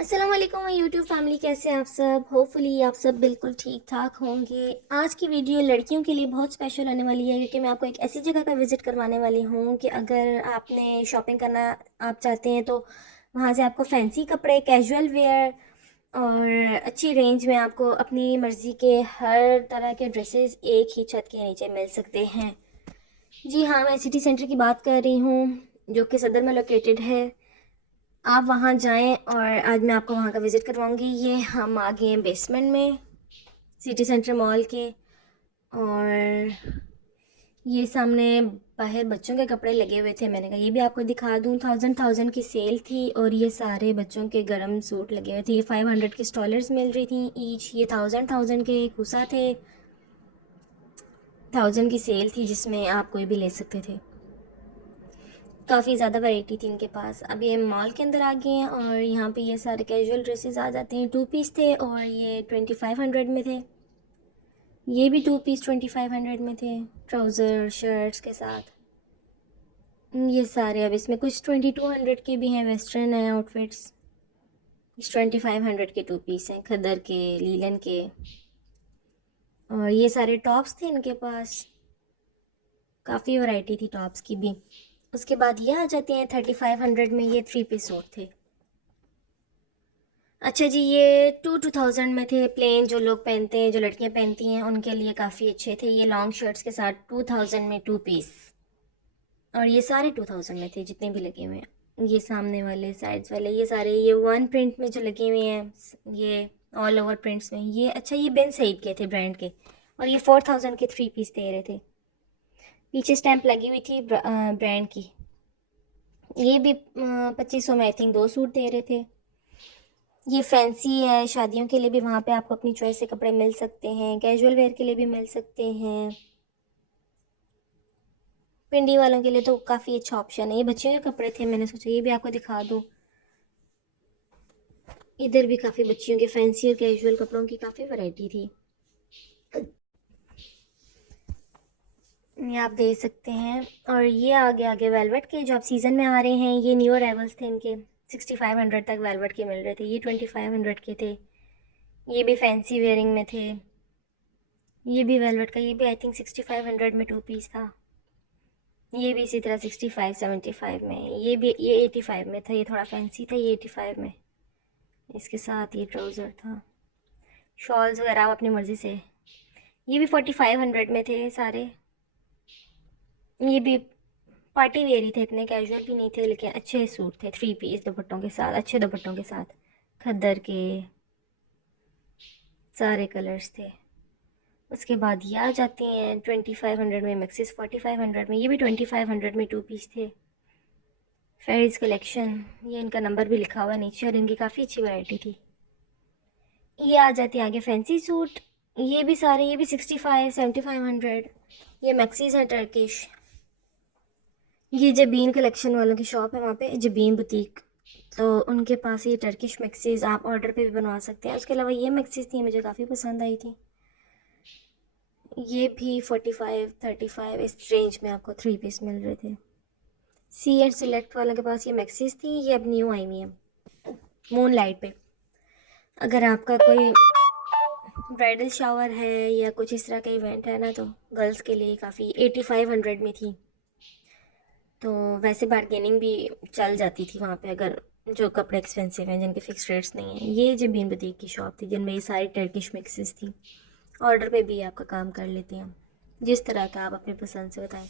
अस्सलाम वालेकुम YouTube family, कैसे हैं आप सब। होपफुली आप सब बिल्कुल ठीक ठाक होंगे। आज की वीडियो लड़कियों के लिए बहुत स्पेशल होने वाली है क्योंकि मैं आपको एक ऐसी जगह का विज़िट करवाने वाली हूँ कि अगर आपने शॉपिंग करना आप चाहते हैं तो वहाँ से आपको फैंसी कपड़े, कैजुअल वेयर और अच्छी रेंज में आपको अपनी मर्ज़ी के हर तरह के ड्रेसेस एक ही छत के नीचे मिल सकते हैं। जी हाँ, मैं सिटी सेंटर की बात कर रही हूँ जो कि सदर में लोकेटेड है। आप वहाँ जाएं और आज मैं आपको वहाँ का विज़िट करवाऊँगी। ये हम आ गए हैं बेसमेंट में सिटी सेंटर मॉल के। और ये सामने बाहर बच्चों के कपड़े लगे हुए थे, मैंने कहा ये भी आपको दिखा दूँ। थाउजेंड की सेल थी और ये सारे बच्चों के गर्म सूट लगे हुए थे। ये 500 की स्टॉलर्स मिल रही थी ईच। ये थाउजेंड के कुसा थे। 1000 की सेल थी जिसमें आप कोई भी ले सकते थे। काफ़ी ज़्यादा वैरायटी थी इनके पास। अब ये मॉल के अंदर आ गए हैं और यहाँ पे ये सारे कैजुअल ड्रेसेस आ जाते हैं। 2 पीस थे और ये 2500 में थे। ये भी 2 पीस 2500 में थे, ट्राउज़र शर्ट्स के साथ। ये सारे अब इसमें कुछ 2200 के भी हैं, वेस्टर्न हैं आउटफिट्स। 2500 के 2 पीस हैं, खद्दर के, लीलन के। और ये सारे टॉप्स थे इनके पास, काफ़ी वैरायटी थी टॉप्स की भी। उसके बाद ये आ जाते हैं 3500 में। ये 3 पीस सूट थे। अच्छा जी, ये 2000 में थे। प्लेन जो लोग पहनते हैं, जो लड़कियां पहनती हैं, उनके लिए काफ़ी अच्छे थे। ये लॉन्ग शर्ट्स के साथ 2000 में 2 पीस। और ये सारे 2000 में थे जितने भी लगे हुए हैं। ये सामने वाले, साइड्स वाले, ये सारे ये वन प्रिंट में जो लगे हुए हैं, ये ऑल ओवर प्रिंट्स में। ये अच्छा, ये बिन सईद के थे ब्रांड के। और ये 4000 के 3 पीस दे रहे थे। पीछे स्टैंप लगी हुई थी ब्रांड की। ये भी 2500 में आई थिंक 2 सूट दे रहे थे। ये फैंसी है, शादियों के लिए भी वहाँ पे आपको अपनी चॉइस से कपड़े मिल सकते हैं। कैजुअल वेयर के लिए भी मिल सकते हैं। पिंडी वालों के लिए तो काफ़ी अच्छा ऑप्शन है। ये बच्चियों के कपड़े थे, मैंने सोचा ये भी आपको दिखा दूँ। इधर भी काफ़ी बच्चियों के फैंसी और कैजुअल कपड़ों की काफ़ी वैरायटी थी। ये आप देख सकते हैं। और ये आगे आगे वेलवेट के जो आप सीज़न में आ रहे हैं, ये न्यू अराइवल्स थे इनके। 6500 तक वेलवेट के मिल रहे थे। ये 2500 के थे। ये भी फैंसी वेयरिंग में थे। ये भी वेलवेट का, ये भी आई थिंक 6500 में 2 पीस था। ये भी इसी तरह 65-75 में। ये भी, ये 85 में था। ये थोड़ा फैंसी था। ये 85 में। इसके साथ ये ट्राउज़र था। शॉल्स वगैरह आप अपनी मर्ज़ी से। ये भी 4500 में थे सारे। ये भी पार्टी वेयर ही थे, इतने कैजुअल भी नहीं थे, लेकिन अच्छे सूट थे। 3 पीस दुपट्टों के साथ, अच्छे दुपट्टों के साथ, खद्दर के, सारे कलर्स थे। उसके बाद ये आ जाती हैं 2500 में मैक्सिस, 4500 में। ये भी 2500 में 2 पीस थे। फेरिस कलेक्शन, ये इनका नंबर भी लिखा हुआ है नीचे और इनकी काफ़ी अच्छी वैरायटी थी। ये आ जाती है आगे फैंसी सूट। ये भी सारे, ये भी 65-7500। ये मैक्सीज है टर्किश। ये जबीन कलेक्शन वालों की शॉप है, वहाँ पे जबीन बुटीक, तो उनके पास ये टर्किश मैक्सीज आप ऑर्डर पे भी बनवा सकते हैं। उसके अलावा ये मैक्सीज थी, मुझे काफ़ी पसंद आई थी। ये भी 45-35 इस रेंज में आपको 3 पीस मिल रहे थे। सी एंड सिलेक्ट वालों के पास ये मैक्सीज थी। ये अब न्यू आई हुई है मून लाइट पे। अगर आपका कोई ब्राइडल शावर है या कुछ इस तरह का इवेंट है ना, तो गर्ल्स के लिए काफ़ी 8500 में थी। तो वैसे बार्गेनिंग भी चल जाती थी वहाँ पे, अगर जो कपड़े एक्सपेंसिव हैं, जिनके फिक्स रेट्स नहीं हैं। ये जबीन बुटीक की शॉप थी जिनमें ये सारी टर्किश मिक्सेस थी। ऑर्डर पे भी आपका काम कर लेते हैं, जिस तरह का आप अपनी पसंद से बताएं।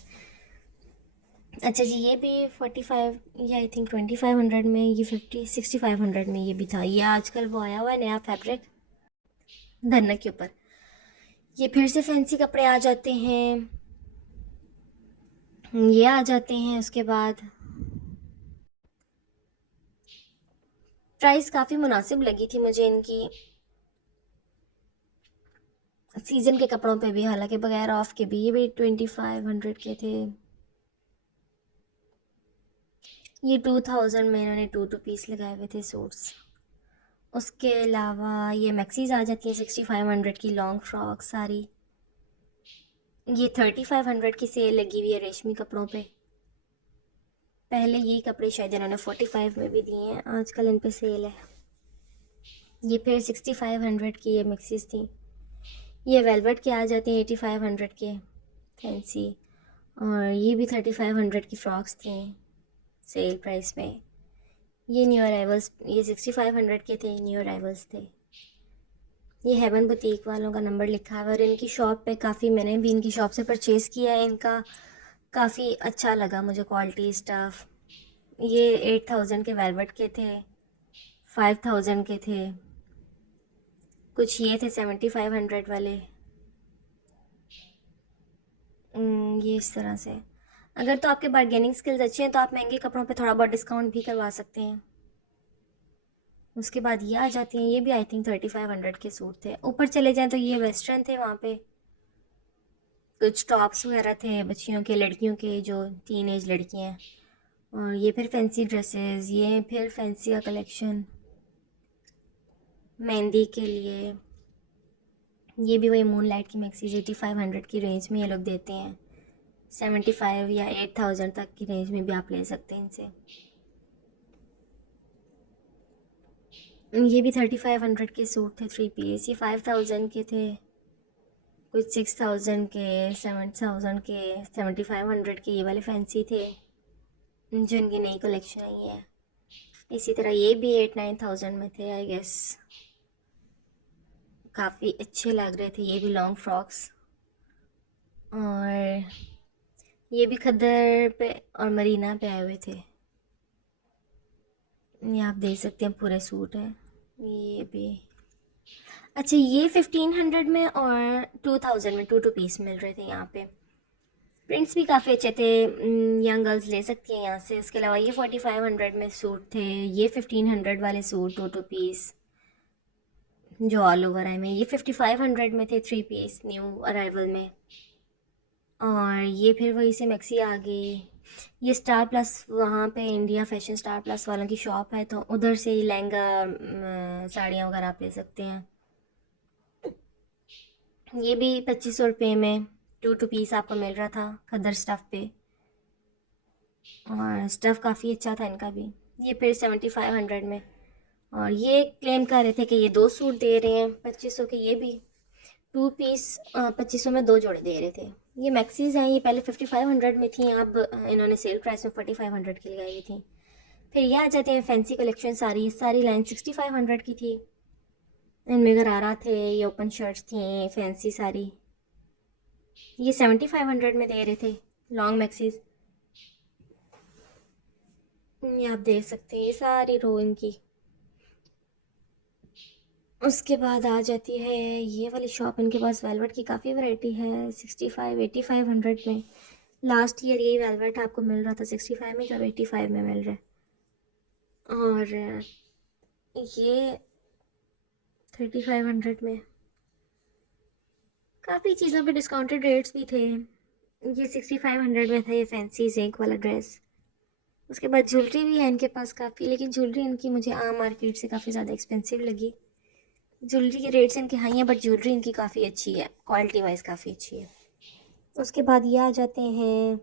अच्छा जी, ये भी 45, ये आई थिंक 2500 में। ये 6500 में ये भी था। ये आजकल वो आया हुआ है नया फैब्रिक धरने के ऊपर। ये फिर से फैंसी कपड़े आ जाते हैं। ये आ जाते हैं। उसके बाद प्राइस काफ़ी मुनासिब लगी थी मुझे इनकी, सीज़न के कपड़ों पे भी, हालांकि बगैर ऑफ के भी। ये भी 2500 के थे। ये 2000 में इन्होंने 2 पीस लगाए हुए थे सूट्स। उसके अलावा ये मैक्सीज आ जाती है 6500 की लॉन्ग फ्रॉक सारी। ये 3500 की सेल लगी हुई है रेशमी कपड़ों पे। पहले यही कपड़े शायद इन्होंने 45 में भी दिए हैं, आजकल इन पे सेल है। ये फिर 6500 की ये मिक्सीज थी। ये वेलवेट के आ जाती हैं 8500 के फैंसी, और ये भी 3500 की फ़्रॉक्स थी सेल प्राइस में। ये न्यू अराइवल्स, ये 6500 के थे, न्यू अराइवल्स थे। ये हेवन बुटीक वालों का नंबर लिखा है, और इनकी शॉप पे काफ़ी, मैंने भी इनकी शॉप से परचेज़ किया है, इनका काफ़ी अच्छा लगा मुझे क्वालिटी स्टफ़। ये 8000 के वेलवेट के थे, 5000 के थे, कुछ ये थे 7500 वाले। ये इस तरह से, अगर तो आपके बार्गेनिंग स्किल्स अच्छे हैं तो आप महंगे कपड़ों पे थोड़ा बहुत डिस्काउंट भी करवा सकते हैं। उसके बाद ये आ जाती हैं, ये भी आई थिंक 3500 के सूट थे। ऊपर चले जाएं तो ये वेस्टर्न थे, वहाँ पे कुछ टॉप्स वगैरह थे बच्चियों के, लड़कियों के, जो टीन एज लड़कियाँ हैं। और ये फिर फैंसी ड्रेसेस, ये फिर फैंसी का कलेक्शन मेहंदी के लिए। ये भी वही मून लाइट की मैक्सीज 8500 की रेंज में ये लोग देते हैं, 75 या 8000 तक की रेंज में भी आप ले सकते हैं इनसे। ये भी 3500 के सूट थे 3 पीस, ये 5000 के थे, कुछ 6000 के, 7000 के, 7500 के ये वाले फैंसी थे जो इनकी नई कलेक्शन आई है। इसी तरह ये भी 8-9 thousand में थे आई गेस, काफ़ी अच्छे लग रहे थे। ये भी लॉन्ग फ्रॉक्स, और ये भी खद्दर पे और मरीना पे आए हुए थे। ये आप देख सकते हैं पूरे सूट हैं। ये भी अच्छा, ये 1500 में और 2000 में 2 पीस मिल रहे थे यहाँ पे। प्रिंट्स भी काफ़ी अच्छे थे, यंग गर्ल्स ले सकती हैं यहाँ से। उसके अलावा ये 4500 में सूट थे, ये 1500 वाले सूट 2 पीस जो ऑल ओवर आए में, ये 5500 में थे 3 पीस न्यू अराइवल में। और ये फिर वही से मैक्सी आ गई। ये स्टार प्लस, वहाँ पे इंडिया फैशन स्टार प्लस वालों की शॉप है, तो उधर से ही लहंगा साड़ियाँ वगैरह आप ले सकते हैं। ये भी 2500 रुपये में 2 पीस आपको मिल रहा था खद्दर स्टफ़ पे, और स्टफ़ काफ़ी अच्छा था इनका भी। ये फिर 7500 में, और ये क्लेम कर रहे थे कि ये 2 सूट दे रहे हैं 2500 के। ये भी 2 पीस 2500 में 2 जोड़े दे रहे थे। ये मैक्सीज हैं, ये पहले 5500 में थी, अब इन्होंने सेल प्राइस में 4500 की लगाई हुई थी। फिर ये आ जाते हैं फैंसी कलेक्शन, सारी सारी लाइन 6500 की थी। इनमें गरारा थे, ये ओपन शर्ट्स थी फैंसी सारी, ये 7500 में दे रहे थे लॉन्ग मैक्सीज। ये आप देख सकते हैं, ये सारी रो इनकी। उसके बाद आ जाती है ये वाली शॉप, इनके पास वेलवेट की काफ़ी वैरायटी है 65-8500 में। लास्ट ईयर यही वेलवेट आपको मिल रहा था 65 में, जो अब 85 में मिल रहा है। और ये 3500 में काफ़ी चीज़ों पे डिस्काउंटेड रेट्स भी थे। ये 6500 में था ये फैंसी जेक वाला ड्रेस। उसके बाद ज्वेलरी भी है इनके पास काफ़ी, लेकिन ज्वेलरी इनकी मुझे आम मार्केट से काफ़ी ज़्यादा एक्सपेंसिव लगी। ज्वेलरी के रेट्स इनके हाई हैं, बट ज्वेलरी इनकी काफ़ी अच्छी है, क्वालिटी वाइज काफ़ी अच्छी है। उसके बाद ये आ जाते हैं,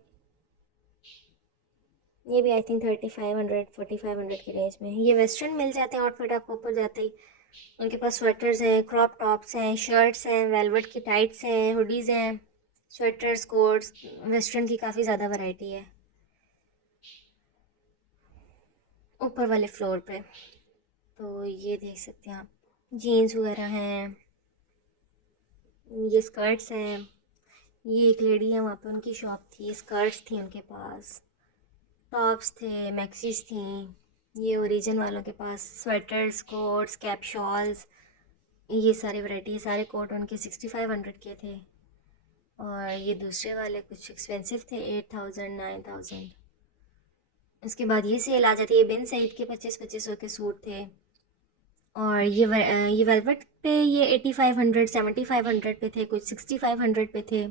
ये भी आई थिंक 3500-4500 की रेंज में। ये वेस्टर्न मिल जाते हैं आउटफिट आपको ऊपर जाते ही। उनके पास स्वेटर्स हैं, क्रॉप टॉप्स हैं, शर्ट्स हैं, वेलवेट की टाइट्स हैं, हुडीज़ हैं, स्वेटर्स, कोट्स, वेस्टर्न की काफ़ी ज़्यादा वैरायटी है ऊपर वाले फ्लोर पे। तो ये देख सकते हैं आप, जीन्स वगैरह हैं, ये स्कर्ट्स हैं। ये एक लेडी है वहाँ पे, उनकी शॉप थी, स्कर्ट्स थी उनके पास, टॉप्स थे, मैक्सीज थी। ये ओरिजिन वालों के पास स्वेटर्स, कोट्स, कैप शॉल्स, ये सारी वैरायटी, सारे कोट उनके 6500 के थे। और ये दूसरे वाले कुछ एक्सपेंसिव थे, 8000-9000। उसके बाद ये सेल आ जाती है, बिन सईद के 2500 के सूट थे। और ये वेलवेट पे ये 8500 7500 पे थे, कुछ 6500 पे थे।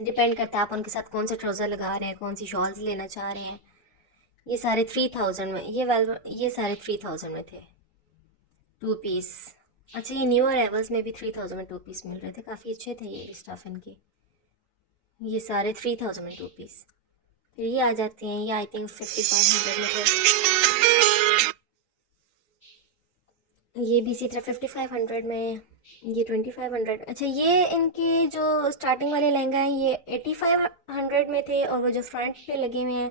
डिपेंड करता है आप उनके साथ कौन से ट्राउज़र लगा रहे हैं, कौन सी शॉल्स लेना चाह रहे हैं। ये सारे 3000 में, ये सारे 3000 में थे 2 पीस। अच्छा, ये न्यू अराइवल्स में भी 3000 में 2 पीस मिल रहे थे, काफ़ी अच्छे थे ये स्टफ़ इनके। ये सारे 3000 में 2 पीस। फिर ये आ जाते हैं, ये आई थिंक 5500 में थे। ये भी इसी तरह 5500 में, ये 2500। अच्छा, ये इनके जो स्टार्टिंग वाले लहंगा हैं ये 8500 में थे, और वो जो फ्रंट पे लगे हुए हैं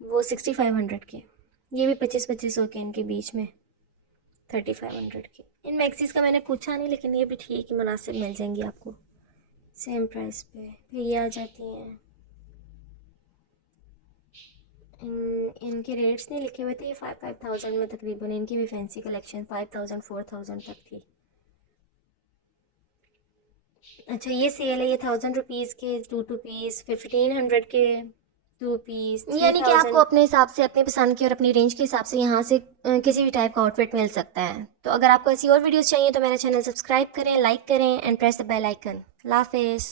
वो 6500 के। ये भी 2500 के इनके बीच में, 3500 के। इन मैक्सीज का मैंने पूछा नहीं, लेकिन ये भी ठीक ही मुनासिब मिल जाएंगी आपको सेम प्राइस पे। फिर ये आ जाती हैं, इनके रेट्स नहीं लिखे हुए थे, ये 5000 में तकरीबन। इनकी भी फैंसी कलेक्शन 5000 4000 तक थी। अच्छा, ये सेल है, ये 1000 रुपीज़ के 2 पीस, 1500 के 2 पीस, यानी कि आपको अपने हिसाब से, अपनी पसंद की और अपनी रेंज के हिसाब से यहाँ से किसी भी टाइप का आउटफिट मिल सकता है। तो अगर आपको ऐसी और वीडियोस चाहिए तो मेरा चैनल सब्सक्राइब करें, लाइक करें and press the bell icon. अल्लाह हाफिज़।